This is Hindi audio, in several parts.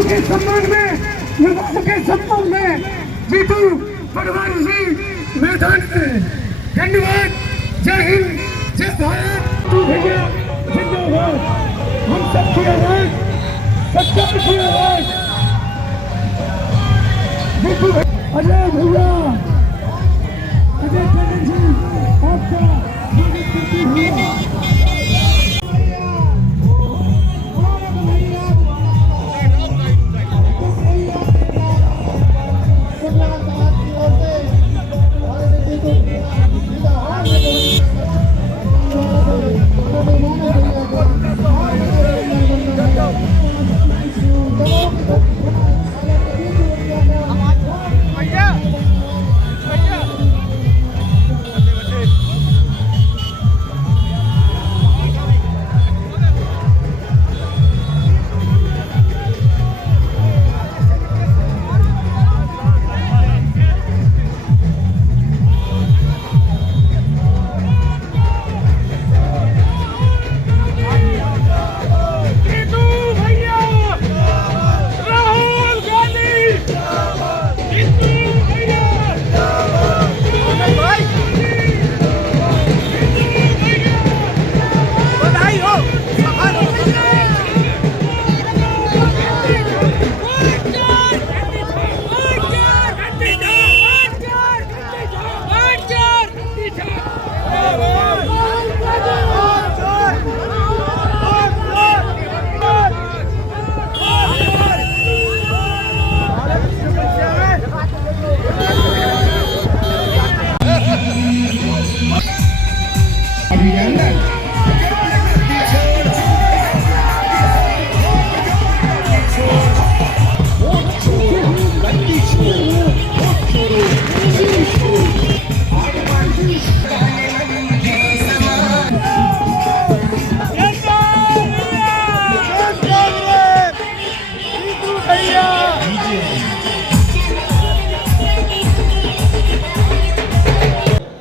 के सम्मान में, युवाओं के सम्मान में जीतू पटवारी जी मैदान में। धन्यवाद। जय हिंद, जय भारत। तू भैया जिंदाबाद। हम सबकी आवाज, सच्चा की आवाज। जीतू अजय भैया, अजय चंद्र जी आपका स्वागत करती हूँ।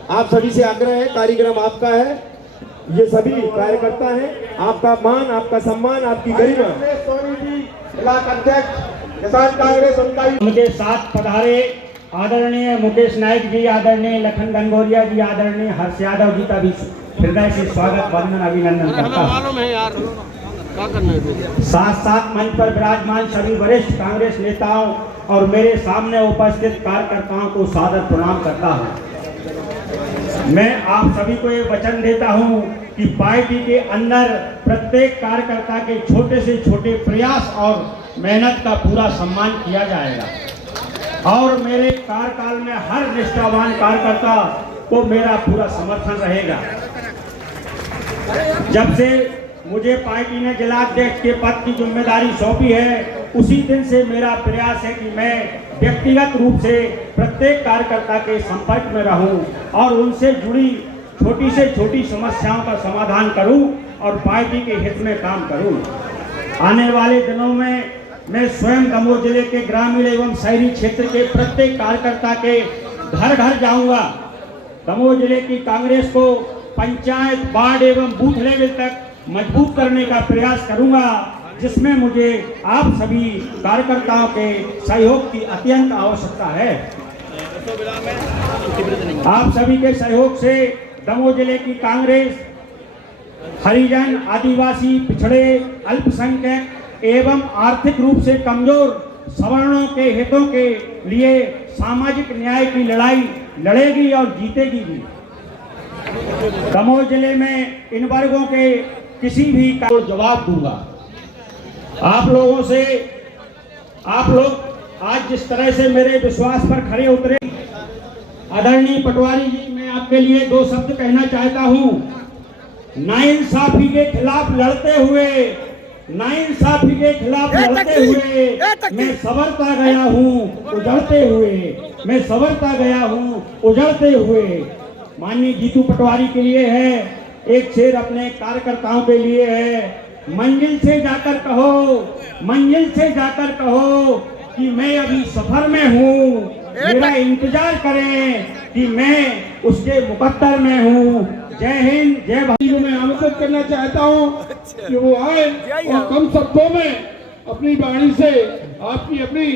आप सभी से आग्रह है, कार्यक्रम आपका है, ये सभी कार्यकर्ता हैं, आपका मान, आपका सम्मान, आपकी गरिमा। सोनी जी ब्लॉक अध्यक्ष किसान कांग्रेस उनके साथ पधारे आदरणीय मुकेश नाइक जी, आदरणीय लखन गंगोरिया जी, आदरणीय हर्ष यादव जी का भी हृदय से स्वागत, वंदन, अभिनंदन करता हूं। साथ साथ मंच पर विराजमान सभी वरिष्ठ कांग्रेस नेताओं और मेरे सामने उपस्थित कार्यकर्ताओं को सादर प्रणाम करता हूं। मैं आप सभी को ये वचन देता हूं कि पार्टी के अंदर प्रत्येक कार्यकर्ता के छोटे से छोटे प्रयास और मेहनत का पूरा सम्मान किया जाएगा और मेरे कार्यकाल में हर निष्ठावान कार्यकर्ता को मेरा पूरा समर्थन रहेगा। जब से मुझे पार्टी ने जिलाध्यक्ष के पद की जिम्मेदारी सौंपी है, उसी दिन से मेरा प्रयास है कि मैं व्यक्तिगत रूप से प्रत्येक कार्यकर्ता के संपर्क में रहूं और उनसे जुड़ी छोटी से छोटी समस्याओं का समाधान करूं और पार्टी के हित में काम करूं। आने वाले दिनों में मैं स्वयं दमोह जिले के ग्रामीण एवं शहरी क्षेत्र के प्रत्येक कार्यकर्ता के घर घर जाऊंगा। दमोह जिले की कांग्रेस को पंचायत, वार्ड एवं बूथ लेवल तक मजबूत करने का प्रयास करूंगा, जिसमें मुझे आप सभी कार्यकर्ताओं के सहयोग की अत्यंत आवश्यकता है। आप सभी के सहयोग से दमोह जिले की कांग्रेस हरिजन, आदिवासी, पिछड़े, अल्पसंख्यक एवं आर्थिक रूप से कमजोर सवर्णों के हितों के लिए सामाजिक न्याय की लड़ाई लड़ेगी और जीतेगी भी। दमोह जिले में इन वर्गों के किसी भी का जवाब दूंगा। आप लोग आज जिस तरह से मेरे विश्वास पर खरे उतरे, आदरणीय पटवारी जी, मैं आपके लिए दो शब्द कहना चाहता हूं। नाइंसाफी के खिलाफ लड़ते हुए मैं संवरता गया हूं उजड़ते हुए। माननीय जीतू पटवारी के लिए है, एक शेर अपने कार्यकर्ताओं के लिए है। मंजिल से जाकर कहो कि मैं अभी सफर में हूँ, मेरा इंतजार करें कि मैं उसके मुकद्दर में हूँ। जय हिंद, जय भारत। मैं आमंत्रित करना चाहता हूँ कि वो आए और कम शब्दों में अपनी वाणी से आपकी अपनी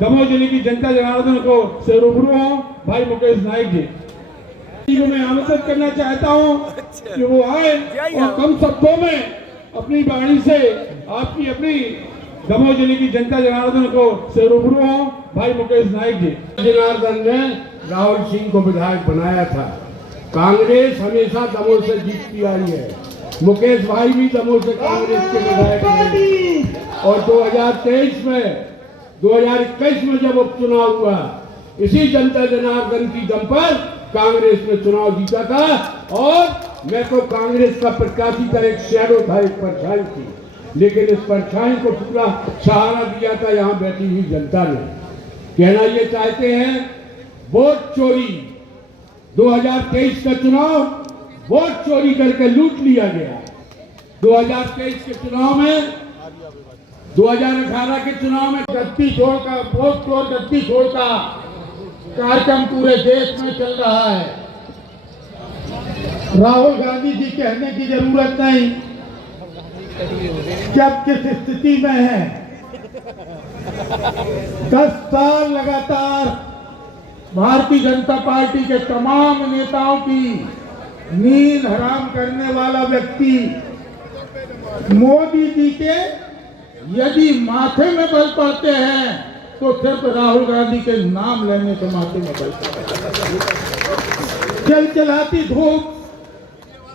दमोह जिले की जनता जनार्दन को से रूबरू हो। भाई मुकेश नाइक जी मैं आमंत्रित करना चाहता हूँ कि वो आए और कम शब्दों में अपनी वाणी से आपकी अपनी दमोह जिले की जनता जनार्दन को से रूबरू हो। भाई मुकेश नाइक जी। जनार्दन ने राहुल सिंह को विधायक बनाया था। कांग्रेस हमेशा दमोह से जीतती आई है। मुकेश भाई भी दमोह से कांग्रेस के विधायक रहे और 2023 में 2021 में जब उपचुनाव हुआ, इसी जनता जनार्दन की दम पर कांग्रेस में चुनाव जीता था। और मैं तो कांग्रेस का प्रत्याशी का एक शैडो था, एक परछाई थी, लेकिन इस परछाई को पूरा सहारा दिया था यहाँ बैठी हुई जनता ने। कहना ये चाहते हैं, वोट चोरी 2023 का चुनाव वोट चोरी करके लूट लिया गया। 2023 के चुनाव में 2018 के चुनाव में गद्दी छोड़ का वोट चोर गद्दी छोड़ का कार्यक्रम पूरे देश में चल रहा है। राहुल गांधी जी कहने की जरूरत नहीं कि अब किस स्थिति में है। 10 साल लगातार भारतीय जनता पार्टी के तमाम नेताओं की नींद हराम करने वाला व्यक्ति मोदी जी के यदि माथे में बल पड़ते हैं तो सिर्फ राहुल गांधी के नाम लेने से माथे में बल पड़ता है। चलचलाती धूप,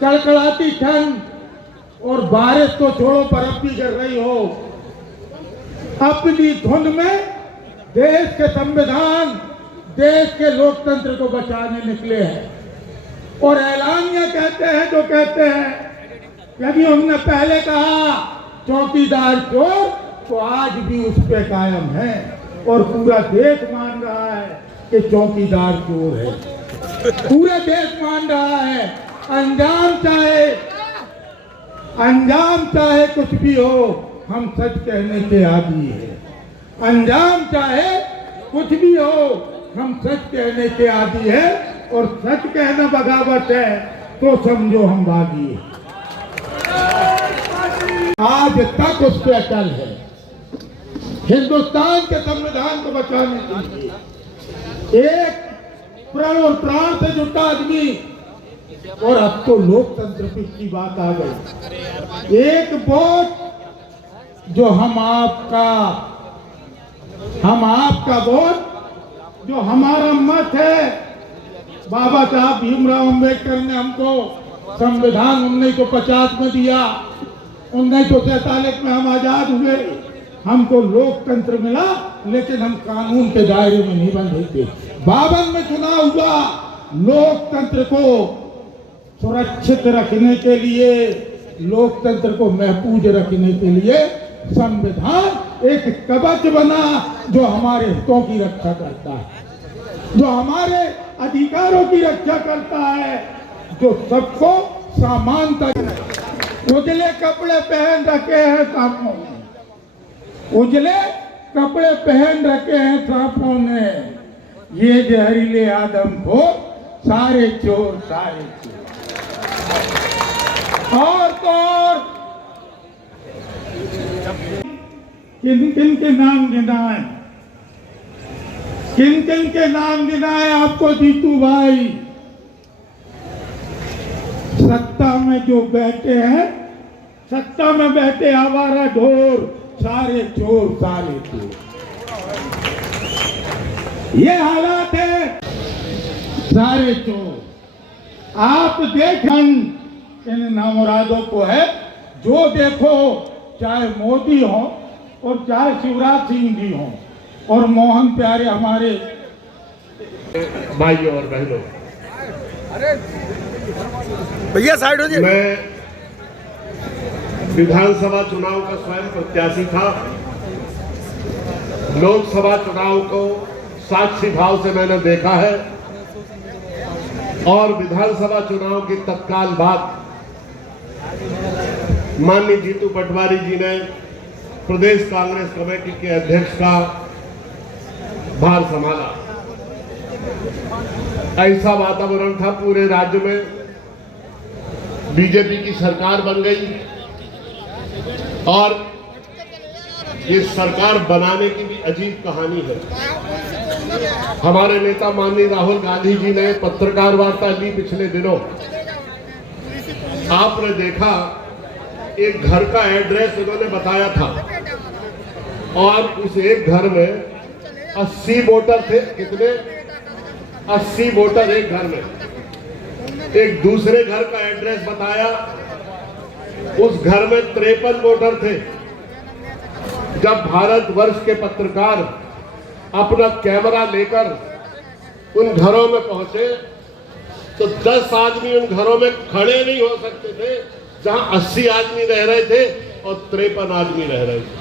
कड़कड़ाती ठंड और बारिश तो छोड़ो, बर्फ भी गिर रही हो, अपनी धुन में देश के संविधान, देश के लोकतंत्र को बचाने निकले हैं। और ऐलानिया कहते हैं जो कहते हैं, यदि हमने पहले कहा चौकीदार चोर, तो आज भी उस पे कायम है और पूरा देश मान रहा है कि चौकीदार चोर है। पूरा देश मान रहा है। अंजाम चाहे कुछ भी हो, हम सच कहने के आदी है। अंजाम चाहे कुछ भी हो, हम सच कहने के आदी है। और सच कहना बगावत है तो समझो हम बागी है। आज तक उस पे अटल है, हिंदुस्तान के संविधान को बचाने के लिए एक प्रण और प्राण से जुटा आदमी। और अब तो लोकतंत्र की बात आ गई। एक वोट जो हम आपका वोट, जो हमारा मत है। बाबा साहब भीमराव अंबेडकर ने हमको संविधान 1950 में दिया, 1947 में हम आजाद हुए, हमको लोकतंत्र मिला, लेकिन हम कानून के दायरे में नहीं बंधे थे। 52 में चुनाव हुआ, लोकतंत्र को सुरक्षित रखने के लिए, लोकतंत्र को महफूज रखने के लिए संविधान एक कवच बना जो हमारे हितों की रक्षा करता है, जो हमारे अधिकारों की रक्षा करता है, जो सबको समानता। उजले कपड़े पहन रखे हैं सांपों ने, उजले कपड़े पहन रखे हैं सांपों ने, ये जहरीले आदम को सारे चोर सारे चोर। और तो और किन किन के नाम गिनाए, किन किन के नाम गिनाए आपको जीतू भाई। सत्ता में जो बैठे हैं, सत्ता में बैठे आवारा ढोर, सारे चोर सारे चोर। ये हालात है, सारे चोर। आप देखें इन नामुरादों को है, जो देखो, चाहे मोदी हो और चाहे शिवराज सिंह जी हो और मोहन प्यारे हमारे भाई और बहनों, भैया साइड हो जाइए। मैं विधानसभा चुनाव का स्वयं प्रत्याशी था। लोकसभा चुनाव को साक्षी भाव से मैंने देखा है और विधानसभा चुनाव की तत्काल बाद माननीय जीतू पटवारी जी ने प्रदेश कांग्रेस कमेटी के अध्यक्ष का भार संभाला। ऐसा वातावरण था पूरे राज्य में। बीजेपी की सरकार बन गई और ये सरकार बनाने की भी अजीब कहानी है। हमारे नेता माननीय राहुल गांधी जी ने पत्रकार वार्ता ली पिछले दिनों। आपने देखा एक घर का एड्रेस उन्होंने बताया था और उस एक घर में 80 वोटर थे। कितने? 80 वोटर एक घर में। एक दूसरे घर का एड्रेस बताया, उस घर में 53 वोटर थे। जब भारतवर्ष के पत्रकार अपना कैमरा लेकर उन घरों में पहुंचे तो 10 आदमी उन घरों में खड़े नहीं हो सकते थे जहां 80 आदमी रह रहे थे और 53 आदमी रह रहे थे।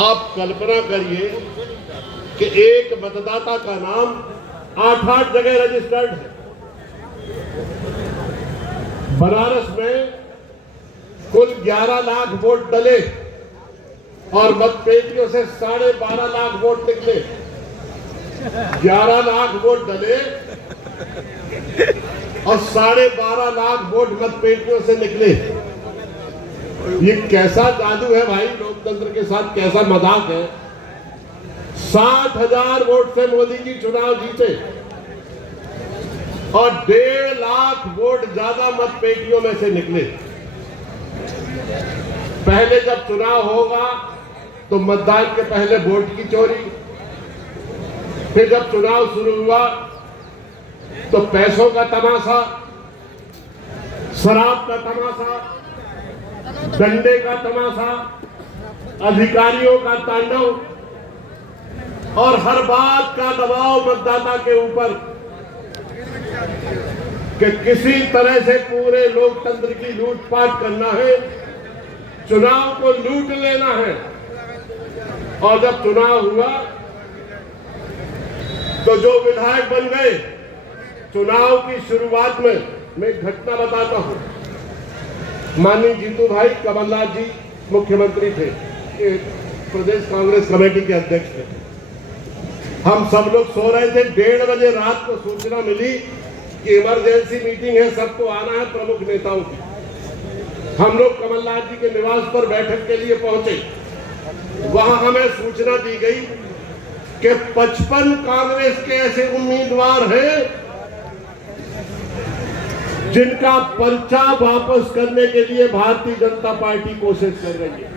आप कल्पना करिए कि एक मतदाता का नाम 8-8 जगह रजिस्टर्ड है। बनारस में कुल 11 लाख वोट डले और मतपेटियों से 12.5 लाख वोट निकले। 11 लाख वोट डले और 12.5 लाख वोट मतपेटियों से निकले। ये कैसा जादू है भाई, लोकतंत्र के साथ कैसा मजाक है। 60,000 वोट से मोदी जी चुनाव जीते और 1.5 लाख वोट ज्यादा मतपेटियों में से निकले। पहले जब चुनाव होगा तो मतदान के पहले वोट की चोरी, फिर जब चुनाव शुरू हुआ तो पैसों का तमाशा, शराब का तमाशा, डंडे का तमाशा, अधिकारियों का तांडव और हर बात का दबाव मतदाता के ऊपर कि किसी तरह से पूरे लोकतंत्र की लूटपाट करना है, चुनाव को लूट लेना है। और जब चुनाव हुआ तो जो विधायक बन गए, चुनाव की शुरुआत में मैं एक घटना बताता हूं। माननीय जीतू भाई कमलनाथ जी मुख्यमंत्री थे, प्रदेश कांग्रेस कमेटी के अध्यक्ष थे। हम सब लोग सो रहे थे। 1:30 बजे रात को सूचना मिली कि इमरजेंसी मीटिंग है, सबको आना है, प्रमुख नेताओं की। हम लोग कमलनाथ जी के निवास पर बैठक के लिए पहुंचे। वहां हमें सूचना दी गई कि 55 कांग्रेस के ऐसे उम्मीदवार हैं जिनका पर्चा वापस करने के लिए भारतीय जनता पार्टी कोशिश कर रही है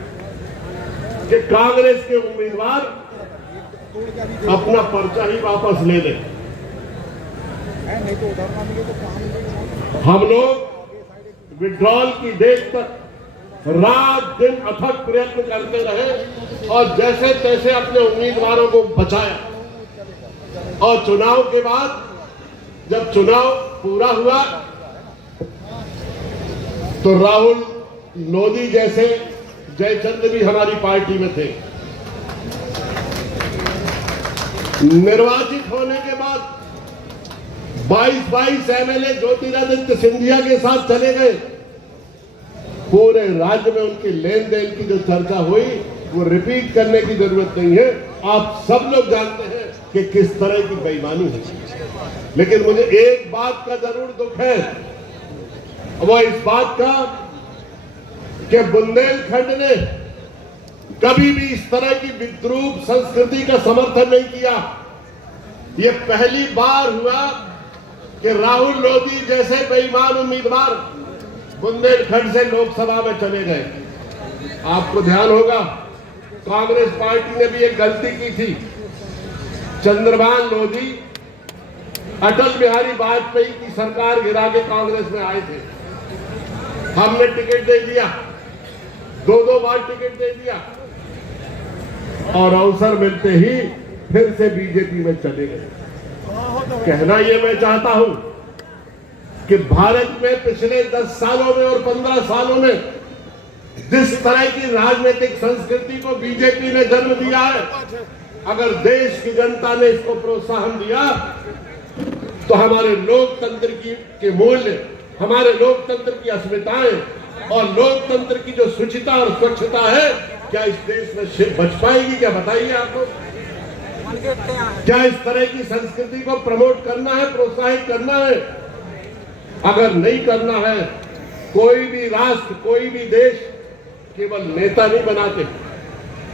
कि कांग्रेस के उम्मीदवार अपना पर्चा ही वापस ले लें। हम लोग विड्रॉल की डेट तक रात दिन अथक प्रयत्न करते रहे और जैसे तैसे अपने उम्मीदवारों को बचाया। और चुनाव के बाद जब चुनाव पूरा हुआ तो राहुल लोधी जैसे जयचंद भी हमारी पार्टी में थे। निर्वाचित होने के बाद 22 एमएलए ज्योतिरादित्य सिंधिया के साथ चले गए। पूरे राज्य में उनके लेन देन की जो चर्चा हुई वो रिपीट करने की जरूरत नहीं है। आप सब लोग जानते हैं कि किस तरह की बेईमानी है। लेकिन मुझे एक बात का जरूर दुख है, वो इस बात का कि बुंदेलखंड ने कभी भी इस तरह की विद्रूप संस्कृति का समर्थन नहीं किया। ये पहली बार हुआ कि राहुल लोधी जैसे बेईमान उम्मीदवार बुंदेलखंड से लोकसभा में चले गए। आपको ध्यान होगा कांग्रेस पार्टी ने भी एक गलती की थी। चंद्रभान लोधी अटल बिहारी वाजपेयी की सरकार गिरा के कांग्रेस में आए थे। हमने टिकट दे दिया, 2 बार टिकट दे दिया और अवसर मिलते ही फिर से बीजेपी में चले गए। कहना ये मैं चाहता हूं कि भारत में पिछले 10 सालों में और 15 सालों में जिस तरह की राजनीतिक संस्कृति को बीजेपी ने जन्म दिया है, अगर देश की जनता ने इसको प्रोत्साहन दिया तो हमारे लोकतंत्र के मूल्य, हमारे लोकतंत्र की अस्मिताएं और लोकतंत्र की जो शुचिता और स्वच्छता है, क्या इस देश में बच पाएगी? क्या बताइए आप लोग। क्या इस तरह की संस्कृति को प्रमोट करना है, प्रोत्साहित करना है? अगर नहीं करना है, कोई भी राष्ट्र, कोई भी देश केवल नेता नहीं बनाते,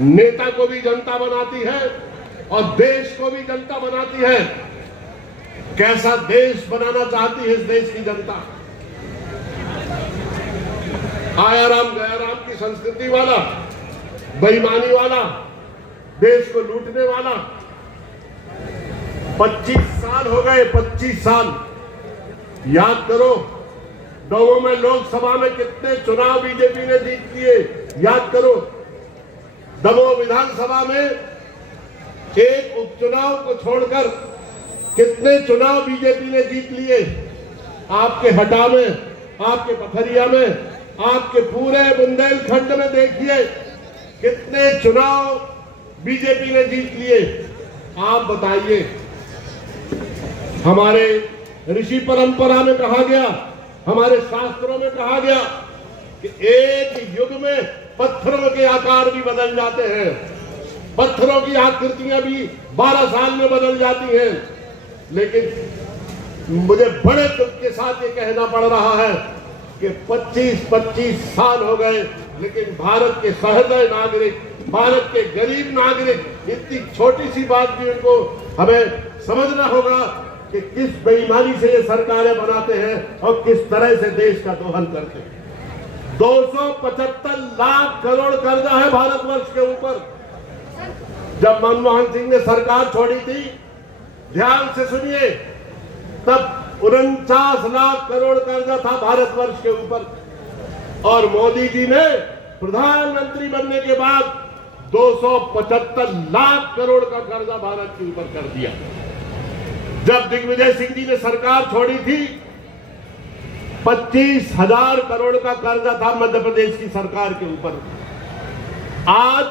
नेता को भी जनता बनाती है और देश को भी जनता बनाती है। कैसा देश बनाना चाहती है इस देश की जनता? आया राम गया राम की संस्कृति वाला, बेईमानी वाला, देश को लूटने वाला? 25 साल हो गए, 25 साल। याद करो, नवंबर में लोकसभा में कितने चुनाव बीजेपी ने जीत लिए, याद करो। दमोह विधानसभा में एक उपचुनाव को छोड़कर कितने चुनाव बीजेपी ने जीत लिए। आपके हटा में, आपके पथरिया में, आपके पूरे बुंदेलखंड में देखिए कितने चुनाव बीजेपी ने जीत लिए। आप बताइए, हमारे ऋषि परंपरा में कहा गया, हमारे शास्त्रों में कहा गया कि एक युग में पत्थरों के आकार भी बदल जाते हैं, पत्थरों की आकृतियां भी 12 साल में बदल जाती हैं। लेकिन मुझे बड़े दुख के साथ ये कहना पड़ रहा है कि 25 साल हो गए, लेकिन भारत के सहृदय नागरिक, भारत के गरीब नागरिक, इतनी छोटी सी बात भी उनको हमें समझना होगा कि किस बेईमानी से ये सरकारें बनाते हैं और किस तरह से देश का दोहन करते हैं। 275 लाख करोड़ कर्जा है भारतवर्ष के ऊपर। जब मनमोहन सिंह ने सरकार छोड़ी थी, ध्यान से सुनिए, तब 49 लाख करोड़ कर्जा था भारतवर्ष के ऊपर, और मोदी जी ने प्रधानमंत्री बनने के बाद 275 लाख करोड़ का कर्जा भारत के ऊपर कर दिया। जब दिग्विजय सिंह जी ने सरकार छोड़ी थी, 25,000 करोड़ का कर्जा था मध्य प्रदेश की सरकार के ऊपर। आज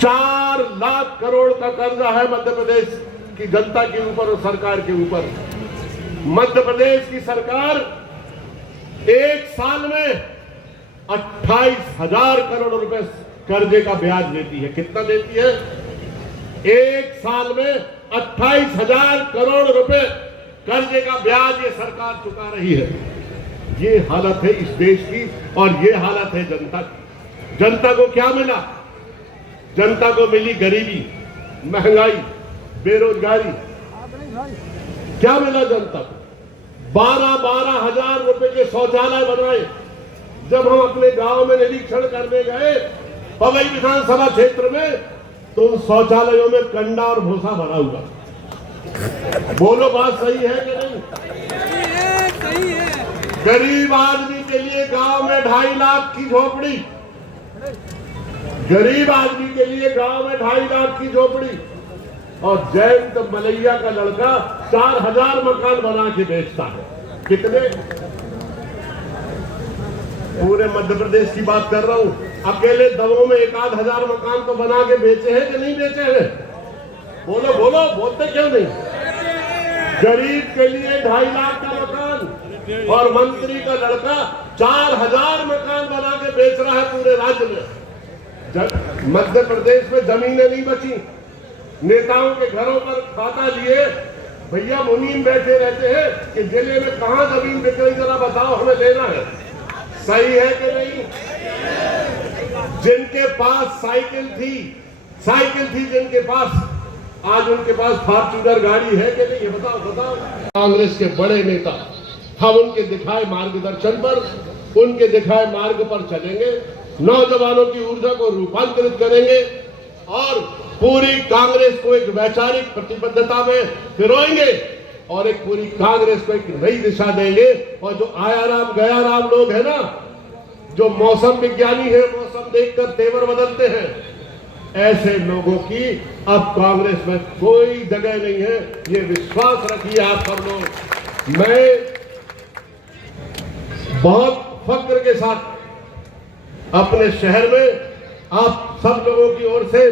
4 लाख करोड़ का कर्जा है मध्य प्रदेश की जनता के ऊपर और सरकार के ऊपर। मध्य प्रदेश की सरकार एक साल में 28,000 करोड़ रुपए कर्जे का ब्याज लेती है। कितना लेती है? एक साल में 28,000 करोड़ रुपए कर्जे का ब्याज ये सरकार चुका रही है। ये हालत है इस देश की और ये हालत है जनता की। जनता को क्या मिला? जनता को मिली गरीबी, महंगाई, बेरोजगारी। क्या मिला जनता को? 12-12 हजार रुपए के शौचालय बनाए। जब हम अपने गांव में निरीक्षण करने गए पवई विधानसभा क्षेत्र में, तो उन शौचालयों में कंडा और भूसा भरा हुआ। बोलो, बात सही है कि नहीं? सही है। गरीब आदमी के लिए गांव में 2.5 लाख की झोपड़ी, गरीब आदमी के लिए गांव में 2.5 लाख की झोपड़ी, और जयंत मलैया का लड़का 4,000 मकान बना के बेचता है। कितने? पूरे मध्य प्रदेश की बात कर रहा हूं। अकेले दमोह में 1,000 मकान तो बना के बेचे हैं कि नहीं बेचे हैं? बोलो बोलो, बोलते क्यों नहीं? गरीब के लिए 2.5 लाख का मकान और मंत्री का लड़का 4,000 मकान बना के बेच रहा है पूरे राज्य में। मध्य प्रदेश में जमीनें नहीं बची। नेताओं के घरों पर खाता लिए भैया मुनीम बैठे रहते हैं कि जिले में कहां जमीन बिक रही, जरा बताओ, हमें लेना है। सही है कि नहीं? जिनके पास साइकिल थी जिनके पास, आज उनके पास फॉर्च्यूनर गाड़ी है कि नहीं? ये बताओ बताओ। कांग्रेस के बड़े नेता हम उनके दिखाए मार्गदर्शन पर, उनके दिखाए मार्ग पर चलेंगे, नौजवानों की ऊर्जा को रूपांतरित करेंगे और पूरी कांग्रेस को एक वैचारिक प्रतिबद्धता में पिरोएंगे और एक पूरी कांग्रेस को एक नई दिशा देंगे। और जो आया राम गया राम लोग हैं ना, जो मौसम विज्ञानी है, मौसम देखकर तेवर बदलते हैं, ऐसे लोगों की अब कांग्रेस में कोई जगह नहीं है। ये विश्वास रखिए आप सब लोग। मैं बहुत फक्र के साथ अपने शहर में आप सब लोगों की ओर से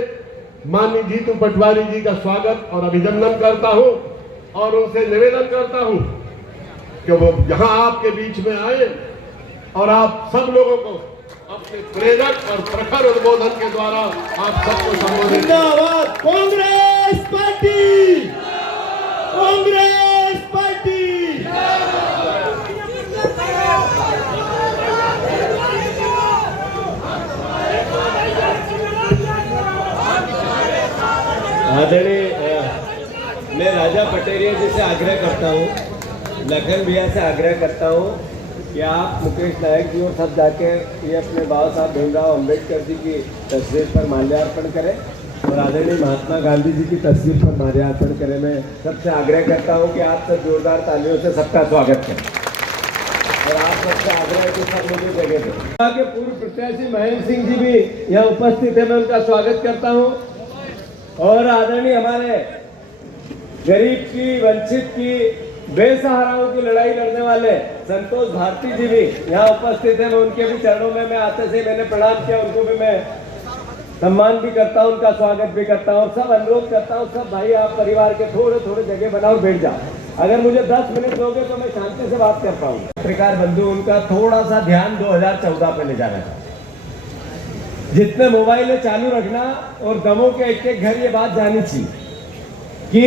माननीय जीतू पटवारी जी का स्वागत और अभिनंदन करता हूं और उनसे निवेदन करता हूं कि वो यहां आपके बीच में आए और आप सब लोगों को अपने प्रेरक और प्रखर उद्बोधन के द्वारा आप सबको संबोधित जिंदाबाद कांग्रेस पार्टी, कांग्रेस पार्टी। आदरणीय मैं राजा पटेरिया जी से आग्रह करता हूँ, लखन भैया से आग्रह करता हूँ कि आप मुकेश नायक जी और सब जाके ये अपने बाबा साहब भीमराव अम्बेडकर जी की तस्वीर पर माल्यार्पण करें और आदरणीय महात्मा गांधी जी की तस्वीर पर माल्यार्पण करें। मैं सबसे आग्रह करता हूँ कि आप सब जोरदार तालियों से सबका स्वागत करें और आप सबसे आग्रह कि सब मुझे जगह दें। आगे पूर्व प्रत्याशी महेंद्र सिंह जी भी यहाँ उपस्थित है, मैं उनका स्वागत करता हूँ। और आदरणीय हमारे गरीब की, वंचित की, बेसहाराओं की लड़ाई लड़ने वाले संतोष भारती जी भी यहाँ उपस्थित है। मैं उनके भी चरणों में मैं आते से मैंने प्रणाम किया, उनको भी मैं सम्मान भी करता हूँ, उनका स्वागत भी करता हूँ। और सब अनुरोध करता हूँ, सब भाई आप परिवार के थोड़े थोड़े जगह बनाओ, बैठ जाओ। अगर मुझे 10 मिनट दोगे तो मैं शांति से बात कर पाऊंगा। पत्रकार बंधु, उनका थोड़ा सा ध्यान 2014 पे ले जाना है। जितने मोबाइल है चालू रखना और दमों के एक एक घर ये बात जानी चाहिए कि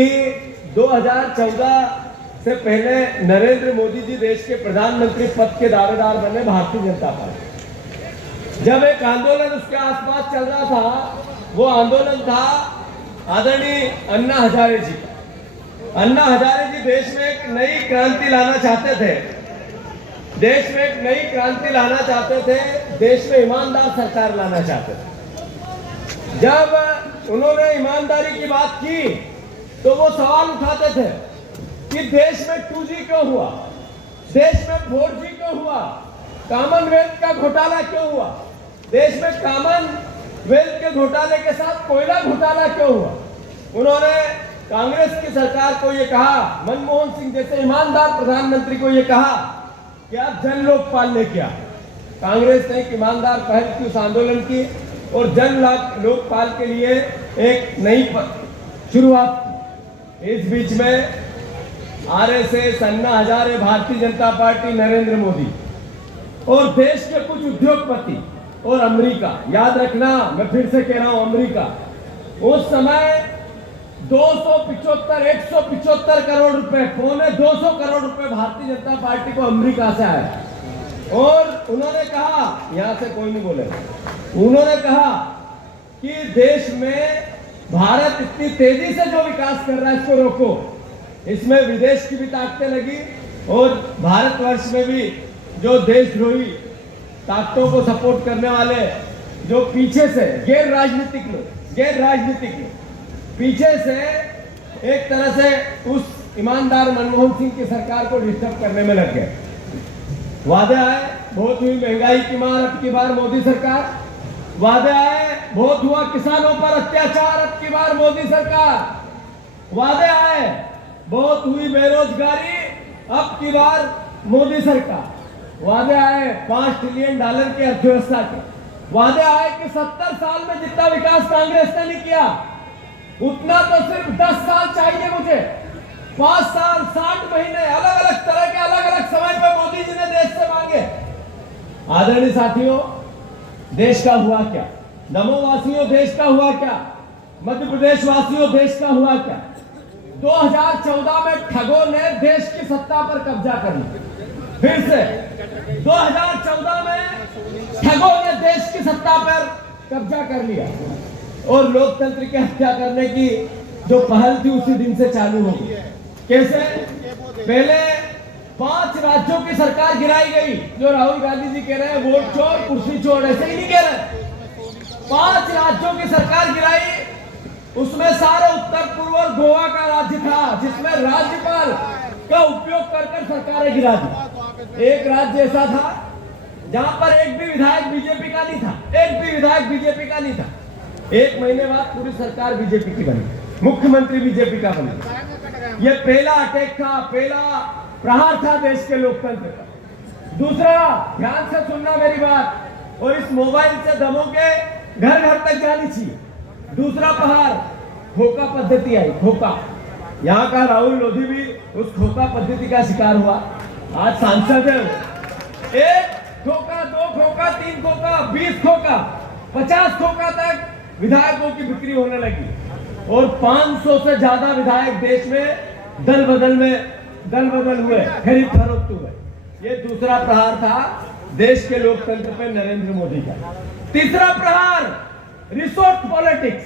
2014 से पहले नरेंद्र मोदी जी देश के प्रधानमंत्री पद के दावेदार बने भारतीय जनता पार्टी। जब एक आंदोलन उसके आसपास चल रहा था, वो आंदोलन था आदरणीय अन्ना हजारे जी। अन्ना हजारे जी देश में एक नई क्रांति लाना चाहते थे, देश में एक नई क्रांति लाना चाहते थे, देश में ईमानदार सरकार लाना चाहते थे। जब उन्होंने ईमानदारी की बात की तो वो सवाल उठाते थे कि देश में 2G क्यों हुआ, देश में 4G क्यों हुआ, कॉमनवेल्थ का घोटाला क्यों हुआ, देश में कॉमनवेल्थ के घोटाले के साथ कोयला घोटाला क्यों हुआ। उन्होंने कांग्रेस की सरकार को ये कहा, मनमोहन सिंह जैसे ईमानदार प्रधानमंत्री को ये कहा कि आप जन लोकपाल लेके आ। कांग्रेस ने एक ईमानदार पहल की उस आंदोलन की और जन लोकपाल के लिए एक नई शुरुआत की। इस बीच में आरएसएस, अन्ना हजारे, भारतीय जनता पार्टी, नरेंद्र मोदी और देश के कुछ उद्योगपति और अमेरिका, याद रखना मैं फिर से कह रहा हूं अमेरिका, उस समय 175 करोड़ रुपए, 250 करोड़ रुपए भारतीय जनता पार्टी को अमेरिका से आया। और उन्होंने कहा, यहां से कोई नहीं बोले, उन्होंने कहा कि देश में भारत इतनी तेजी से जो विकास कर रहा है इसको रोको। इसमें विदेश की भी ताकतें लगी और भारतवर्ष में भी जो देशद्रोही ताकतों को सपोर्ट करने वाले, जो पीछे से गैर राजनीतिक लोग पीछे से एक तरह से उस ईमानदार मनमोहन सिंह की सरकार को डिस्टर्ब करने में लग गए। वादे आए, बहुत हुई महंगाई की मार, अब की बार मोदी सरकार। वादे आए, बहुत हुआ किसानों पर अत्याचार, अब की बार मोदी सरकार। वादे आए, बहुत हुई बेरोजगारी, अब की बार मोदी सरकार। वादे आए $5 ट्रिलियन की अर्थव्यवस्था के। वादे आए कि 70 साल में जितना विकास कांग्रेस ने नहीं किया उतना तो सिर्फ 10 साल चाहिए मुझे। 5 साल 60 महीने अलग अलग तरह के अलग अलग समय पर मोदी जी ने देश से मांगे। आदरणीय साथियों, देश का हुआ क्या? दमोह वासियों, देश का हुआ क्या? मध्य प्रदेश वासियों, देश का हुआ क्या? 2014 में ठगों ने देश की सत्ता पर कब्जा कर लिया। फिर से 2014 में ठगों ने देश की सत्ता पर कब्जा कर लिया और लोकतंत्र की हत्या करने की जो पहल थी उसी दिन से चालू हो गई। कैसे? पहले 5 राज्यों की सरकार गिराई गई, जो राहुल गांधी जी कह रहे हैं वोट चोर, कुर्सी चोर, ऐसे ही नहीं कह रहे। 5 राज्यों की सरकार गिराई, उसमें सारे उत्तर पूर्व और गोवा का राज्य था जिसमें राज्यपाल का उपयोग कर सरकारें गिरा दी। एक राज्य ऐसा था जहां पर एक भी विधायक बीजेपी का नहीं था, 1 महीने बाद पूरी सरकार बीजेपी की बनी, मुख्यमंत्री बीजेपी का बना। यह पहला अटैक था, पहला प्रहार था देश के लोकतंत्र का। दूसरा, ध्यान से सुनना मेरी बात, और इस मोबाइल से दमों के घर घर तक जानी चाहिए। दूसरा प्रहार खोखा पद्धति आई, खोखा। यहाँ का राहुल लोधी भी उस खोखा पद्धति का शिकार हुआ। आज सांसद है, एक खोखा, 2 खोखा, 3 खोखा, 20 खोखा, 50 खोखा तक विधायकों की बिक्री होने लगी और 500 से ज्यादा विधायक देश में दल बदल हुए, खरीद फरोख्त हुए। ये दूसरा प्रहार था देश के लोकतंत्र पे नरेंद्र मोदी का। तीसरा प्रहार रिसोर्ट पॉलिटिक्स,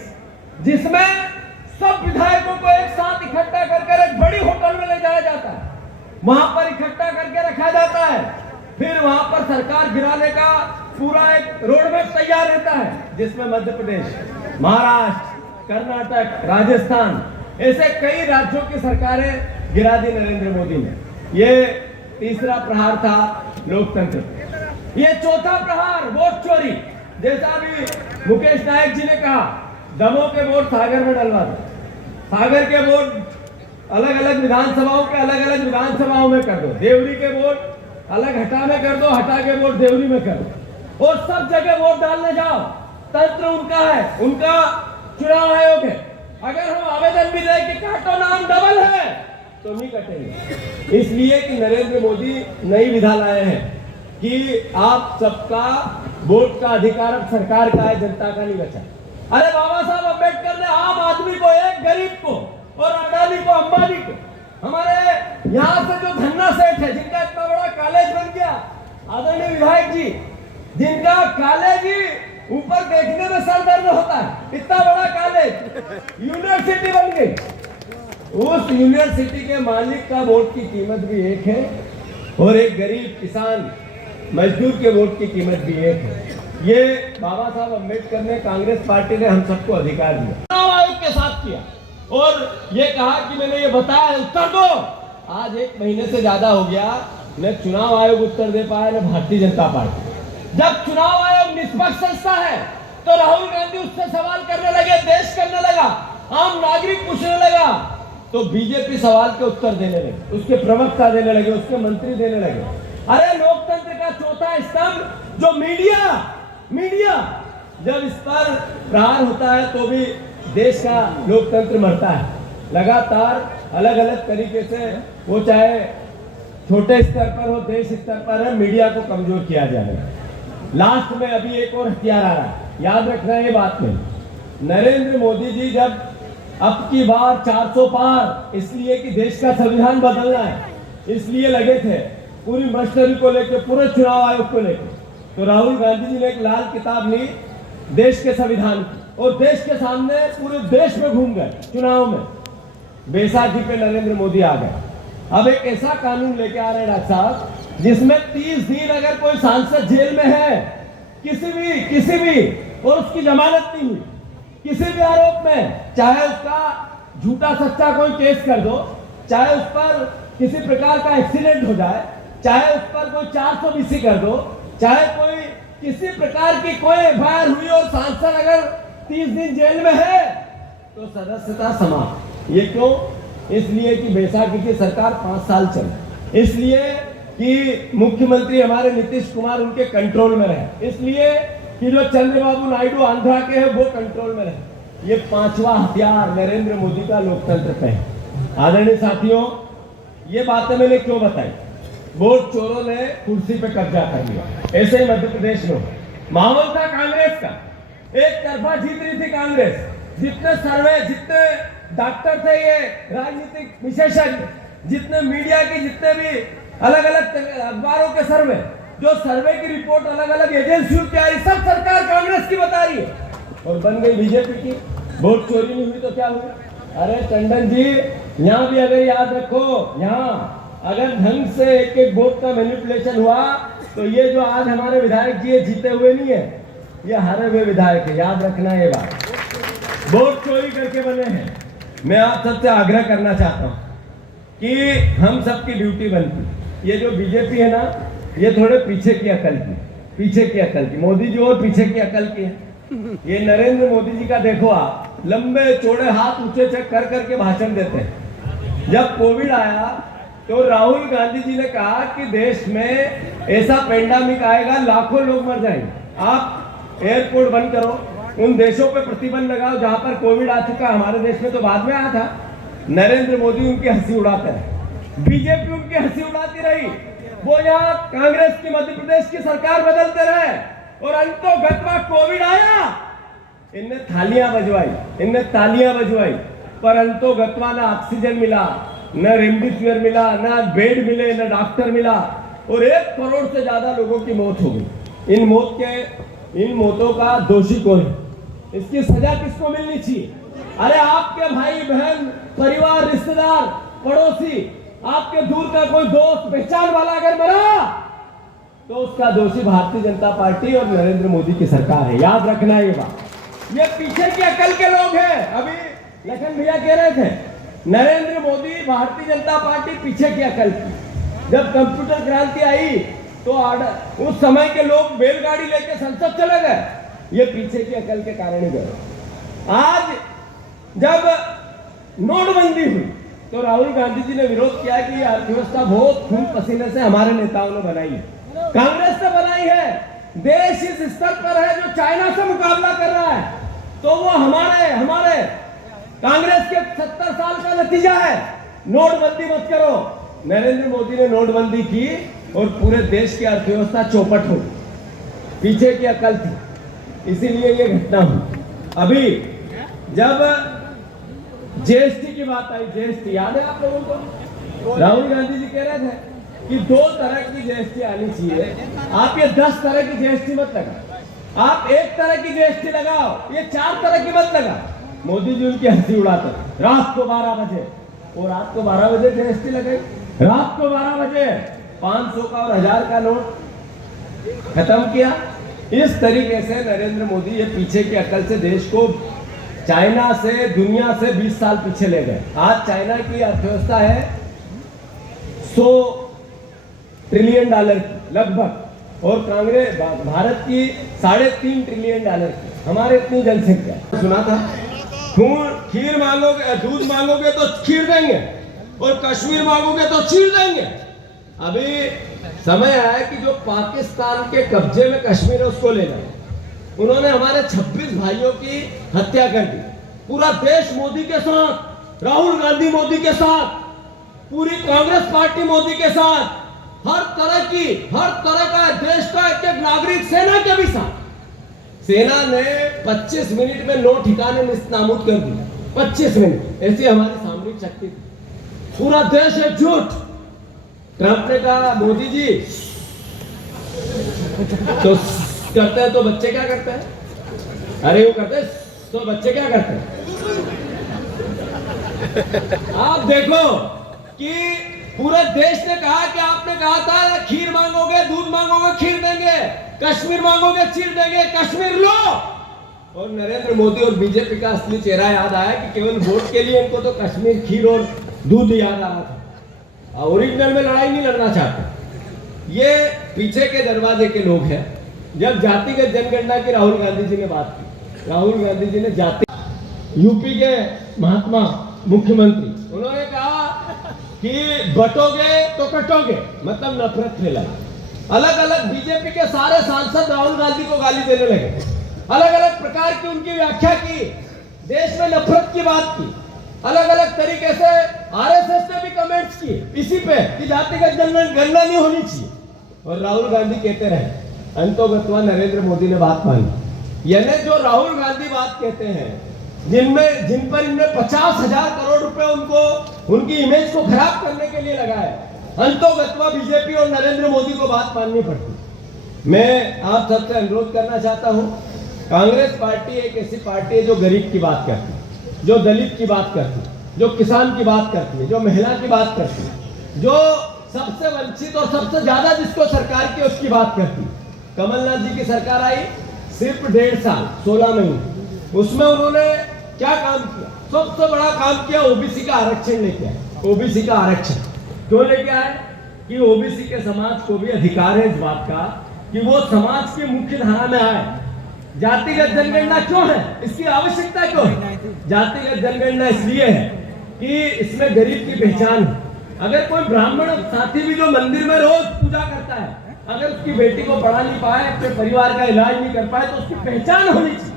जिसमें सब विधायकों को एक साथ इकट्ठा कर एक बड़ी होटल में ले जाया जाता है, वहां पर इकट्ठा करके रखा जाता है, फिर वहां पर सरकार गिराने का पूरा एक रोडमैप तैयार रहता है, जिसमें मध्य प्रदेश, महाराष्ट्र, कर्नाटक, राजस्थान ऐसे कई राज्यों की सरकारें गिरा दी नरेंद्र मोदी ने। ये तीसरा प्रहार था लोकतंत्र। ये चौथा प्रहार वोट चोरी, जैसा भी मुकेश नायक जी ने कहा, दमों के वोट सागर में डलवा दो, सागर के वोट अलग अलग विधानसभाओं के अलग अलग विधानसभाओं में कर दो, देवरी के वोट अलग हटा में कर दो, हटा के वोट देवरी में कर दो, और सब जगह वोट डालने जाओ। तंत्र उनका है, उनका चुनाव आयोग है। अगर हम आवेदन भी दें कि काटो नाम डबल है तो नहीं कटेंगे, इसलिए कि नरेंद्र मोदी नई विधा लाए हैं कि आप सबका वोट का अधिकार अब सरकार का है, जनता का नहीं बचा। अरे बाबा साहब अम्बेडकर ने आम आदमी को, एक गरीब को और अडानी को, अंबानी को, हमारे यहाँ से जो धन्ना सेठ है जिनका इतना बड़ा कॉलेज बन गया, आदरणीय विधायक जी, जिनका कॉलेज ही ऊपर देखने में सर दर्द होता है, इतना बड़ा कॉलेज यूनिवर्सिटी बन गई, उस यूनिवर्सिटी के मालिक का वोट की कीमत भी एक है और एक गरीब किसान मजदूर के वोट की कीमत भी एक है। ये बाबा साहब अम्बेडकर ने, कांग्रेस पार्टी ने हम सबको अधिकार दिया, चुनाव आयोग के साथ किया और ये कहा कि मैंने ये बताया उत्तर दो। आज 1 महीने से ज्यादा हो गया, न चुनाव आयोग उत्तर दे पाया न भारतीय जनता पार्टी। जब चुनाव आयोग निष्पक्ष संस्था है तो राहुल गांधी उससे सवाल करने लगे, देश करने लगा, आम नागरिक पूछने लगा, तो बीजेपी सवाल के उत्तर देने लगे, उसके प्रवक्ता देने लगे, उसके मंत्री देने लगे। अरे लोकतंत्र का चौथा स्तंभ जो मीडिया, जब इस पर प्रहार होता है तो भी देश का लोकतंत्र मरता है। लगातार अलग अलग तरीके से, वो चाहे छोटे स्तर पर हो, देश स्तर पर है, मीडिया को कमजोर किया जाएगा। लास्ट में अभी एक और हथियार आ रहा है, याद रखना ये बात में। नरेंद्र मोदी जी जब अब की बार 400 पार, इसलिए कि देश का संविधान बदलना है, इसलिए लगे थे पूरी मशीनरी को लेकर, पूरे चुनाव आयोग को लेकर, तो राहुल गांधी जी ने एक लाल किताब ली देश के संविधान की और देश के सामने पूरे देश में घूम गए चुनाव में। बैसाखी पे नरेंद्र मोदी आ गए। अब एक ऐसा कानून लेके आ रहे हैं डॉक्टर साहब, जिसमें 30 दिन अगर कोई सांसद जेल में है, किसी भी और उसकी जमानत नहीं हुई, किसी भी आरोप में, चाहे उसका झूठा सच्चा कोई केस कर दो, चाहे उस पर किसी प्रकार का एक्सीडेंट हो जाए, चाहे उस पर कोई 420 कर दो, चाहे कोई किसी प्रकार की कोई एफआईआर हुई और सांसद अगर 30 दिन जेल में है तो सदस्यता समाप्त। ये क्यों? इसलिए कि बैसाखी की सरकार 5 साल चले, इसलिए कि मुख्यमंत्री हमारे नीतीश कुमार उनके कंट्रोल में रहे, इसलिए कि जो चंद्रबाबू नायडू आंध्रा के हैं वो कंट्रोल में रहे। ये 5वां हथियार नरेंद्र मोदी का लोकतंत्र पे है। आदरणीय साथियों, ये बातें मैंने क्यों बताई? वोट चोरों ने कुर्सी पे कब्जा कर लिया, ऐसे ही मध्य प्रदेश में माहौल था कांग्रेस का, एक तरफा जीत रही थी कांग्रेस। जितने सर्वे, जितने डॉक्टर थे, ये राजनीतिक विशेषज्ञ, जितने मीडिया की, जितने भी अलग अलग अखबारों के सर्वे, जो सर्वे की रिपोर्ट अलग अलग एजेंसियों की आ रही, सब सरकार कांग्रेस की बता रही है और बन गई बीजेपी की। वोट चोरी नहीं हुई तो क्या हुआ? अरे टंडन जी, यहाँ भी अगर याद रखो, यहाँ अगर ढंग से एक वोट का मैनिपुलेशन हुआ तो ये जो आज हमारे विधायक जी जीते हुए नहीं है, ये हारे हुए विधायक है, याद रखना ये बात। वोट चोरी करके बने हैं। मैं आप सबसे आग्रह करना चाहता हूँ कि हम सबकी ड्यूटी बनती, ये जो बीजेपी है ना, ये थोड़े पीछे की अकल की, मोदी जी और पीछे की अकल की है। ये नरेंद्र मोदी जी का देखो आप, लंबे चौड़े हाथ ऊंचे कर करके भाषण देते हैं। जब कोविड आया तो राहुल गांधी जी ने कहा कि देश में ऐसा पेंडेमिक आएगा, लाखों लोग मर जाएंगे, आप एयरपोर्ट बंद करो, उन देशों पे प्रतिबंध लगाओ जहां पर कोविड आ चुका। हमारे देश में तो बाद में आया था। नरेंद्र मोदी उनकी हंसी उड़ाते रहे, बीजेपी उनकी हंसी उड़ाती रही वो यहाँ कांग्रेस की मध्य प्रदेश की सरकार बदलते रहे और अंतो गत्वा कोविड आया, इनने थालियां बजवाई, इनने तालियां बजवाई, पर अंतो गत्वा ना ऑक्सीजन मिला, न रेमडेसिविर मिला, न बेड मिले, न डॉक्टर मिला और 1 करोड़ से ज्यादा लोगों की मौत हो गई। इन मौतों का दोषी कौन है? इसकी सजा किसको मिलनी चाहिए? अरे आपके भाई बहन, परिवार, रिश्तेदार, पड़ोसी, आपके दूर का कोई दोस्त, पहचान वाला अगर मरा तो उसका दोषी भारतीय जनता पार्टी और नरेंद्र मोदी की सरकार है। याद रखना ये बात। ये पीछे की अकल के लोग हैं। अभी लखन भैया कह रहे थे नरेंद्र मोदी, भारतीय जनता पार्टी पीछे की अकल की। जब कंप्यूटर क्रांति आई तो उस समय के लोग बैलगाड़ी लेके संसद चले गए, ये पीछे की अकल के कारण ही गए। आज जब नोटबंदी हुई तो राहुल गांधी जी ने विरोध किया कि यह अर्थव्यवस्था बहुत खून पसीने से हमारे नेताओं ने बनाई है, कांग्रेस ने बनाई है। देश इस स्तर पर है जो चाइना से मुकाबला कर रहा है, तो वो हमारे कांग्रेस के 70 साल का नतीजा है। नोटबंदी मत करो। नरेंद्र मोदी ने नोटबंदी की और पूरे देश की अर्थव्यवस्था चौपट हो गई, पीछे की अकल थी, इसीलिए ये घटना हुई। अभी जब जीएसटी की बात आई, जीएसटी याद है आप लोगों को? राहुल गांधी जी कह रहे थे कि 2 तरह की जीएसटी आनी चाहिए, आप ये 10 तरह की जीएसटी मत लगाओ, आप 1 तरह की जीएसटी लगाओ, ये 4 तरह की मत लगाओ। मोदी जी उनकी हंसी उड़ाते रात को 12 बजे, और रात को 12 बजे जीएसटी लगाई, रात को 12 बजे 500 का और 1000 का नोट खत्म किया। इस तरीके से नरेंद्र मोदी ये पीछे की अकल से देश को चाइना से, दुनिया से 20 साल पीछे ले गए। आज चाइना की अर्थव्यवस्था है 100 ट्रिलियन डॉलर की लगभग, और कांग्रेस भारत की 3.5 ट्रिलियन डॉलर की। हमारे इतनी जनसंख्या, सुना था खीर मांगोगे, दूध मांगोगे तो खीर देंगे, और कश्मीर मांगोगे तो चीर देंगे। अभी समय आया कि जो पाकिस्तान के कब्जे में कश्मीर है उसको लेना है। उन्होंने हमारे 26 भाइयों की हत्या कर दी। पूरा देश मोदी के साथ, राहुल गांधी मोदी के साथ, पूरी कांग्रेस पार्टी मोदी के साथ, हर तरह का देश का एक नागरिक सेना के भी साथ। सेना ने 25 मिनट में 9 ठिकाने नाबूद कर दी। 25 मिनट, ऐसी हमारी सामरिक शक्ति थी। पूरा देश एकजुट। ट्रंप ने कहा मोदी जी तो करते हैं, तो बच्चे क्या करते हैं? अरे वो करते हैं तो बच्चे क्या करते हैं? आप देखो कि पूरे देश ने कहा कि आपने कहा था खीर मांगोगे, दूध मांगोगे, खीर देंगे, कश्मीर मांगोगे, चीर देंगे, कश्मीर लो। और नरेंद्र मोदी और बीजेपी का असली चेहरा याद आया कि केवल वोट के लिए उनको तो कश्मीर, खीर और दूध याद आ रहा था। ओरिजिनल में लड़ाई नहीं लड़ना चाहते। ये पीछे के दरवाजे के लोग हैं। जब जातिगत जनगणना की राहुल गांधी जी ने बात की, राहुल गांधी जी ने यूपी के महात्मा मुख्यमंत्री, उन्होंने कहा कि बटोगे तो कटोगे, मतलब नफरत फैलाई। अलग अलग बीजेपी के सारे सांसद राहुल गांधी को गाली देने लगे, अलग अलग प्रकार की उनकी व्याख्या की, देश में नफरत की बात की, अलग अलग तरीके से आरएसएस ने भी कमेंट्स किए इसी पे कि जातिगत जनगणना नहीं होनी चाहिए। और राहुल गांधी कहते रहे, अंतोगत्वा नरेंद्र मोदी ने बात मानी। यानी जो राहुल गांधी बात कहते हैं, जिन पर इनने 50,000 करोड़ रुपए उनकी इमेज को खराब करने के लिए लगाए, अंतोगत्वा बीजेपी और नरेंद्र मोदी को बात माननी पड़ती। मैं आप सबसे अनुरोध करना चाहता हूं, कांग्रेस पार्टी एक ऐसी पार्टी है जो गरीब की बात करती है, जो दलित की बात करती है, जो किसान की बात करती है, जो महिला की बात करती है, जो सबसे वंचित और सबसे ज्यादा जिसको सरकार की उसकी बात करती है। कमलनाथ जी की सरकार आई सिर्फ 1.5 साल 16 महीने, उसमें उन्होंने क्या काम किया? सबसे बड़ा काम किया, ओबीसी का आरक्षण लेके आए। ओबीसी का आरक्षण क्यों लेके आए? कि ओबीसी के समाज को भी अधिकार है इस बात का कि वो समाज की मुख्य धारा में आए। जातिगत जनगणना क्यों है? इसकी आवश्यकता क्यों है? जातिगत जनगणना इसलिए है कि इसमें गरीब की पहचान है। अगर कोई ब्राह्मण साथी भी जो मंदिर में रोज पूजा करता है, अगर उसकी बेटी को पढ़ा नहीं पाए, अपने परिवार का इलाज नहीं कर पाए, तो उसकी पहचान होनी चाहिए।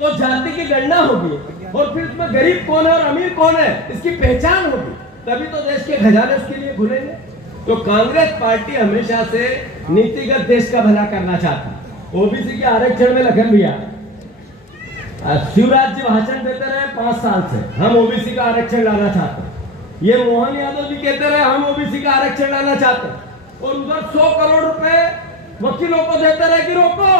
तो जाति की गणना होगी और फिर उसमें गरीब कौन है और अमीर कौन है इसकी पहचान होगी, तभी तो देश के खजाने उसके लिए खुलेंगे। तो कांग्रेस पार्टी हमेशा से नीतिगत देश का भला करना चाहती। ओबीसी के आरक्षण में लखन भैया शिवराज जी भाषण देते रहे 5 साल से, हम ओबीसी का आरक्षण लाना चाहते हैं। ये मोहन यादव जी कहते रहे हम ओबीसी का आरक्षण लाना चाहते हैं, और उधर 100 करोड़ रुपए वकीलों को देते रहे कि रोको।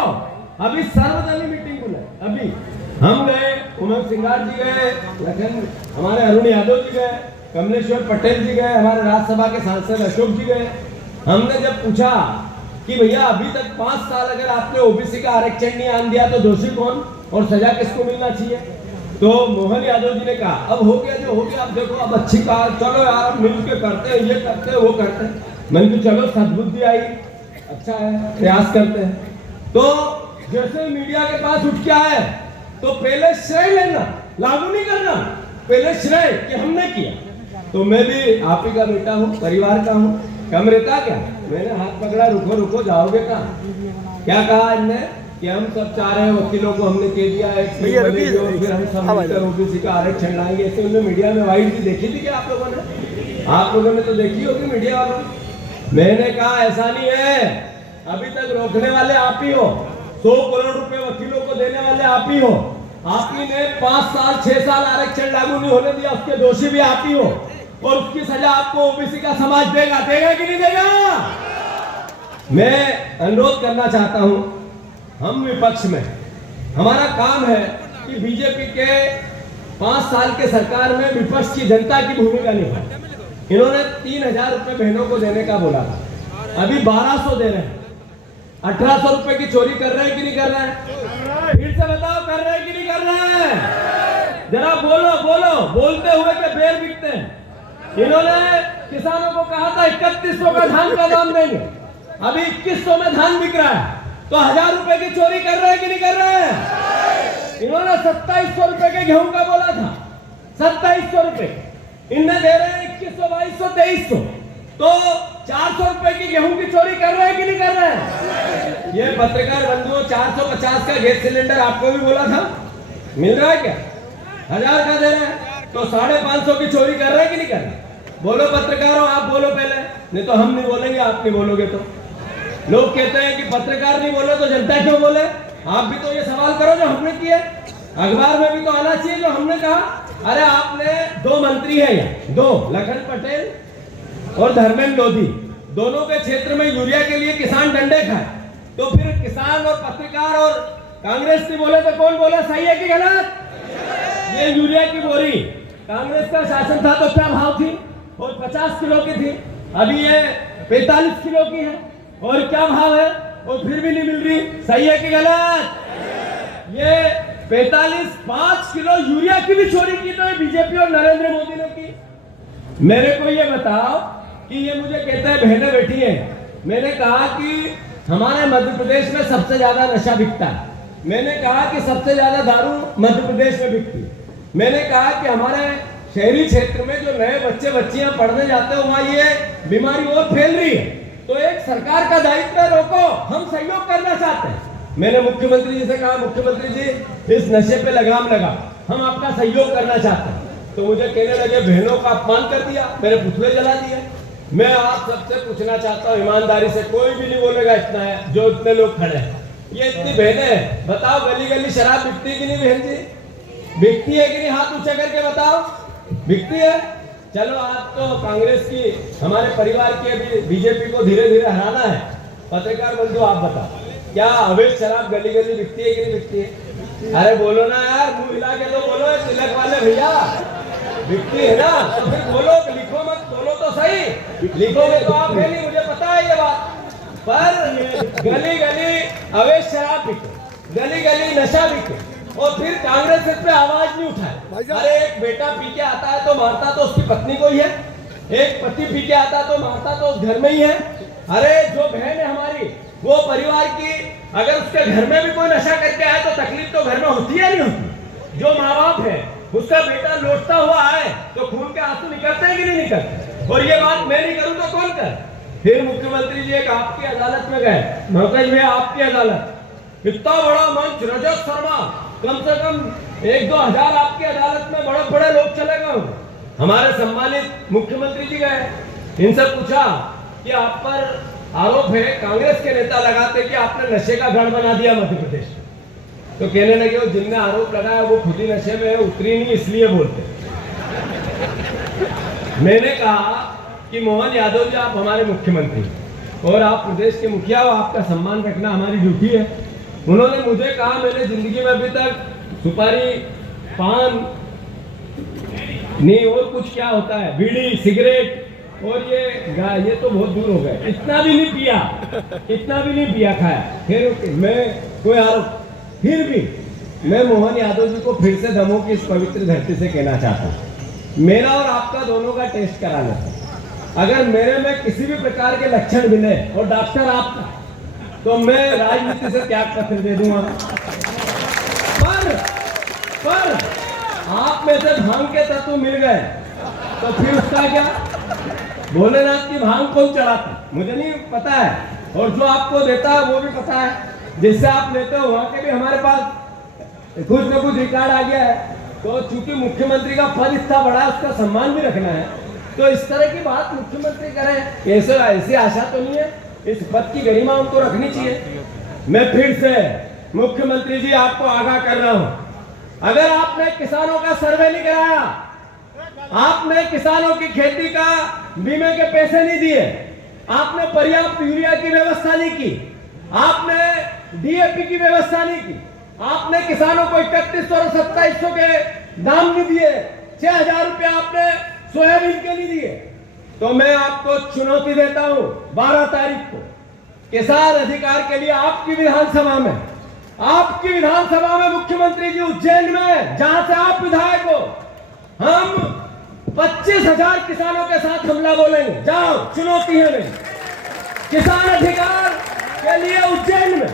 अभी सर्वदलीय मीटिंग बुलाई, अभी हम गए, उमंग सिंगार जी गए, लखन हमारे अरुण यादव जी गए, कमलेश्वर पटेल जी गए, हमारे राज्यसभा के सांसद अशोक जी गए। हमने जब पूछा कि भैया अभी तक 5 साल अगर आपने ओबीसी का आरक्षण नहीं आन दिया तो दोषी कौन और सजा किसको मिलना चाहिए, तो मोहन यादव जी ने कहा अब हो गया जो हो गया, अब देखो अब अच्छी कहा, चलो यार मिल के करते हैं, ये करते हैं वो करते हैं। मैंने कहा चलो सद्बुद्धि आई, अच्छा है, प्रयास करते हैं। तो जैसे मीडिया के पास उठ के आए तो पहले श्रेय लेना, लागू नहीं करना, पहले श्रेय कि हमने किया। तो मैं भी आप ही का बेटा हूँ, परिवार का हूँ, कम रहता क्या? मैंने हाथ पकड़ा, रुको रुको, जाओगे कहाँ? क्या कहा इनने कि हम सब चाह रहे हैं वकीलों को हमने कह दिया है फिर हम सब मिलकर ओबीसी का आरक्षण लाएंगे। ऐसे उन्होंने मीडिया में वाइट भी देखी थी क्या आप लोगों ने? आप लोगों ने तो देखी होगी मीडिया वालों। मैंने कहा ऐसा नहीं है, अभी तक रोकने वाले आप ही हो, 100 करोड़ रुपए वकीलों को देने वाले आप ही हो, आप ही ने 5 साल 6 साल आरक्षण लागू नहीं होने दिया, उसके दोषी भी आप ही हो, और उसकी सजा आपको ओबीसी का समाज देगा, देगा कि नहीं देगा? मैं अनुरोध करना चाहता हूं, हम विपक्ष में हमारा काम है कि बीजेपी के 5 साल के सरकार में विपक्ष की जनता की भूमिका निभाए। इन्होंने 3000 रुपए बहनों को देने का बोला था, अभी 1200 दे रहे हैं। 1800 रुपए की चोरी कर रहे हैं कि नहीं कर रहे हैं? फिर से बताओ, कर रहे हैं कि नहीं कर रहे हैं? जरा बोलो बोलो, बोलते हुए के बेर बिकते हैं। इन्होंने किसानों को कहा था 3100 का धान का दाम देंगे, अभी 2100 में धान बिक रहा है, तो 1000 रुपए की चोरी कर रहे हैं कि नहीं कर रहे हैं? इन्होंने 2700 रुपए के गेहूं का बोला था, 2700 रुपए इनने दे रहे हैं 2100, 2200, 2300, तो 400 रुपए की गेहूं की चोरी कर रहे हैं कि नहीं कर रहे हैं? ये पत्रकार बंधुओं 450 का गैस सिलेंडर आपको भी बोला था, मिल रहा है क्या? 1000 का दे रहे हैं, तो 550 की चोरी कर रहे हैं कि नहीं कर रहे? बोलो पत्रकारों, आप बोलो पहले, नहीं तो हम नहीं बोलेंगे, आप नहीं बोलोगे तो। लोग कहते हैं कि पत्रकार नहीं बोले तो जनता क्यों बोले? आप भी तो ये सवाल करो जो हमने किया, अखबार में भी तो आना चाहिए जो हमने कहा। अरे आपने 2 मंत्री है यहाँ, 2, लखन पटेल और धर्मेंद्र लोधी, दोनों के क्षेत्र में यूरिया के लिए किसान डंडे खाए, तो फिर किसान और पत्रकार और कांग्रेस की बोले तो कौन बोला सही है कि गलत? ये यूरिया की बोरी कांग्रेस का शासन था तो क्या भाव थी? और 50 किलो की थी, अभी ये 45 किलो की है, और क्या भाव है? और फिर भी नहीं मिल रही, सही है कि गलत? ये 5 किलो यूरिया की भी चोरी की तो बीजेपी और नरेंद्र मोदी ने की। मेरे को ये बताओ कि ये मुझे कहते हैं बहनें बैठी हैं, मैंने कहा कि हमारे मध्य प्रदेश में सबसे ज्यादा नशा बिकता है, मैंने कहा कि सबसे ज्यादा दारू मध्य प्रदेश में बिकती है, मैंने कहा कि हमारे शहरी क्षेत्र में जो नए बच्चे बच्चियां पढ़ने जाते हैं वहां ये बीमारी और फैल रही है, तो एक सरकार का दायित्व है, रोको, हम सहयोग करना चाहते हैं। मैंने मुख्यमंत्री जी से कहा मुख्यमंत्री जी इस नशे पे लगाम लगा, हम आपका सहयोग करना चाहते हैं। तो मुझे कहने लगे बहनों का अपमान कर दिया, मेरे पुतले जला दिए। मैं आप सबसे पूछना चाहता हूँ ईमानदारी से, कोई भी नहीं बोलेगा इतना है जो इतने लोग खड़े हैं, ये इतनी बहनें हैं, बताओ गली गली शराब बिकती है कि नहीं बहन जी? बिकती है कि नहीं? हाथ ऊंचा करके बताओ, बिकती है? चलो आज तो कांग्रेस की हमारे परिवार की अभी बीजेपी को धीरे धीरे हराना है, पत्रकार बंधु आप बताओ क्या अवैध शराब गली गली बिकती है कि नहीं बिकती है? अरे बोलो ना यार, मुंह हिला के तो बोलो, तिलक वाले भैया, बिकती है ना? तो फिर बोलो, लिखो मत, बोलो तो सही, लिखोगे तो आप नहीं, मुझे पता है ये बात, पर गली गली अवैध शराब बिके, गली गली नशा बिके, और फिर कांग्रेस इस पे आवाज नहीं उठाए। अरे एक बेटा पी के आता है तो मारता तो उसकी पत्नी को ही है, एक पति पी के आता तो मारता तो उस घर में ही है। अरे जो बहन है हमारी, वो परिवार की, अगर उसके घर में भी कोई नशा करके आए तो तकलीफ तो घर में होती है नहीं होती? जो माँ बाप है उसका बेटा लौटता हुआ आए तो खून के आंसू निकलते हैं कि नहीं निकलते? और ये बात मैं नहीं करूं तो कौन कर? फिर मुख्यमंत्री जी एक आपकी अदालत में गए, नौकरी में आपकी अदालत, इतना बड़ा मंच, रजत शर्मा, कम से कम 1-2 हजार आपकी अदालत में बड़े बड़े लोग चले गए। हमारे सम्मानित मुख्यमंत्री जी गए, इनसे पूछा कि आप पर आरोप है, कांग्रेस के नेता लगाते कि आपने नशे का गढ़ बना दिया मध्य प्रदेश में। तो कहने लगे वो जिनने आरोप लगाया वो खुद ही नशे में है, उतरी नहीं इसलिए बोलते। मैंने कहा कि मोहन यादव जी आप हमारे मुख्यमंत्री और आप प्रदेश के मुखिया हो, आपका सम्मान रखना हमारी ड्यूटी है। उन्होंने मुझे कहा मैंने जिंदगी में अभी तक सुपारी, पान नहीं और कुछ क्या होता है, बीड़ी, सिगरेट और ये तो बहुत दूर हो गए, इतना भी नहीं पिया खाया। फिर मैं कोई आरोप, फिर भी मैं मोहन यादव जी को फिर से दमों की इस पवित्र धरती से कहना चाहता हूँ, मेरा और आपका दोनों का टेस्ट करा लेते। अगर मेरे में किसी भी प्रकार के लक्षण मिले और डॉक्टर आपका, तो मैं राजनीति से त्याग पत्र दे दूंगा। पर आप में से भांग के तत्व मिल गए तो फिर उसका क्या? भोलेनाथ की भांग कौन चढ़ाता मुझे नहीं पता है, और जो आपको देता है वो भी पता है। जिससे आप लेते हो वहां के भी हमारे पास कुछ न कुछ रिकॉर्ड आ गया है। तो चूंकि मुख्यमंत्री का पद इतना बड़ा है, उसका सम्मान भी रखना है, तो इस तरह की बात मुख्यमंत्री करें, ऐसी आशा तो नहीं है। इस पद की गरिमा उनको रखनी चाहिए। मैं फिर से मुख्यमंत्री जी आपको आगाह कर रहा हूं, अगर आपने किसानों का सर्वे नहीं कराया, आपने किसानों की खेती का बीमे के पैसे नहीं दिए, आपने पर्याप्त यूरिया की व्यवस्था नहीं की, आपने डीएपी की व्यवस्था नहीं की, आपने किसानों को 3100 और 2700 के दाम नहीं दिए, 6000 रुपया आपने सोयाबीन के नहीं दिए, तो मैं आपको चुनौती देता हूं 12 तारीख को किसान अधिकार के लिए आपकी विधानसभा में मुख्यमंत्री जी उज्जैन में, जहां से आप विधायक हो, हम 25,000 किसानों के साथ हमला बोलेंगे। जाओ, चुनौती है मेरी। किसान अधिकार के लिए उज्जैन में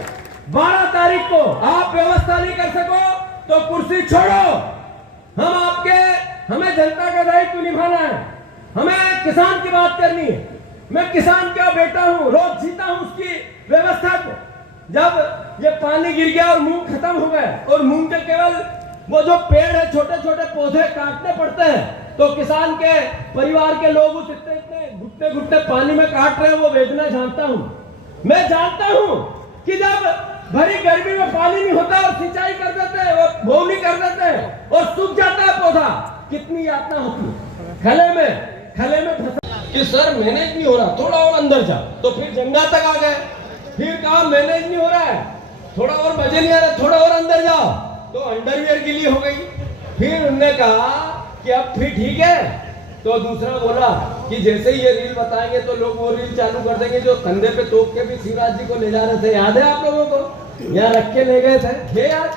12 तारीख को आप व्यवस्था नहीं कर सको तो कुर्सी छोड़ो। हमें जनता का दायित्व निभाना है, हमें किसान की बात करनी है। मैं किसान का बेटा हूं, रोज जीता हूं उसकी व्यवस्था को। जब ये पानी गिर गया और मूंग खत्म हो गए और मूंग के केवल वो जो पेड़ है, छोटे छोटे पौधे काटने पड़ते हैं, तो किसान के परिवार के लोग उस इतने घुटने पानी में काट रहे हैं, वो वेदना जानता हूं। मैं जानता हूं कि जब भरी गर्मी में पानी नहीं होता और सिंचाई कर देते हैं, वो बोवनी कर देते हैं और सूख जाता है पौधा, कितनी यातना होती है। खले में फंसा कि सर मैनेज नहीं हो रहा, थोड़ा और अंदर जाओ, तो फिर जंगा तक आ गए, फिर कहा मैनेज नहीं हो रहा है, थोड़ा और मजे नहीं आ रहा, थोड़ा और अंदर जाओ, तो अंडरवियर गिली हो गई। फिर उन्होंने कहा कि अब फिर ठीक है, तो दूसरा बोला कि जैसे ही ये रील बताएंगे तो लोग वो रील चालू कर देंगे जो कंधे पे तोप के भी शिवराज जी को ले जा रहे थे, याद है आप लोगों को? यहाँ रख के ले गए थे यार।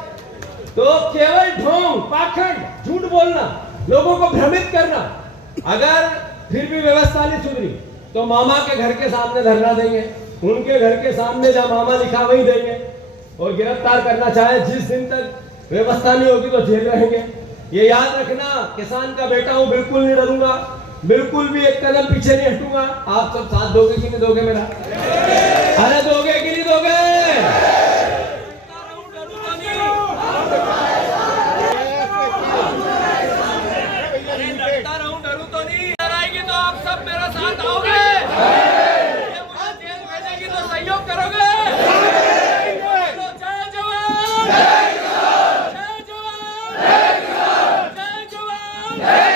तो केवल ढोंग, पाखंड, झूठ बोलना, लोगों को भ्रमित करना। अगर फिर भी व्यवस्था नहीं सुधरी तो मामा के घर के सामने धरना देंगे, उनके घर के सामने जहाँ मामा लिखा वही देंगे, और गिरफ्तार करना चाहे जिस दिन तक व्यवस्था नहीं होगी तो जेल रहेंगे। ये याद रखना, किसान का बेटा हूं, बिल्कुल नहीं डरूंगा, बिल्कुल भी एक कदम पीछे नहीं हटूंगा। आप सब साथ दोगे कि नहीं दोगे मेरा? अरे दोगे कि नहीं दोगे? डरू तो नहीं, डराएगी तो आप सब मेरा साथ आओगे, मुझे जेल भेजेगी तो सहयोग करोगे। जय जवान, जय जवान, जय जवान, जय जवान, जय जवान, जय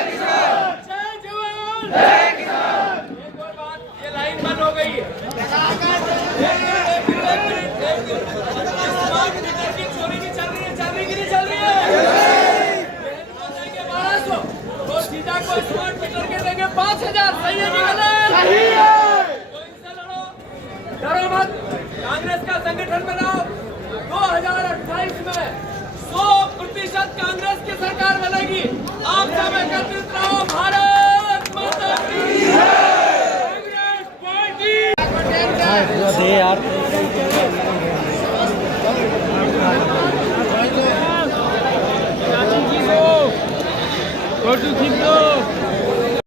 किसान। एक और बात, ये लाइन बंद हो गई है। चोरी नहीं चल रही है, चल रही कि नहीं चल रही है? सीधा कोई स्मार्ट मीटर के देंगे 5000, सही है कि गलत? सही है। तो इनसे लड़ो, डरो मत, कांग्रेस का संगठन बनाओ। 2028 में 100% कांग्रेस की सरकार बनेगी। आप सब एकत्रित रहो। भारत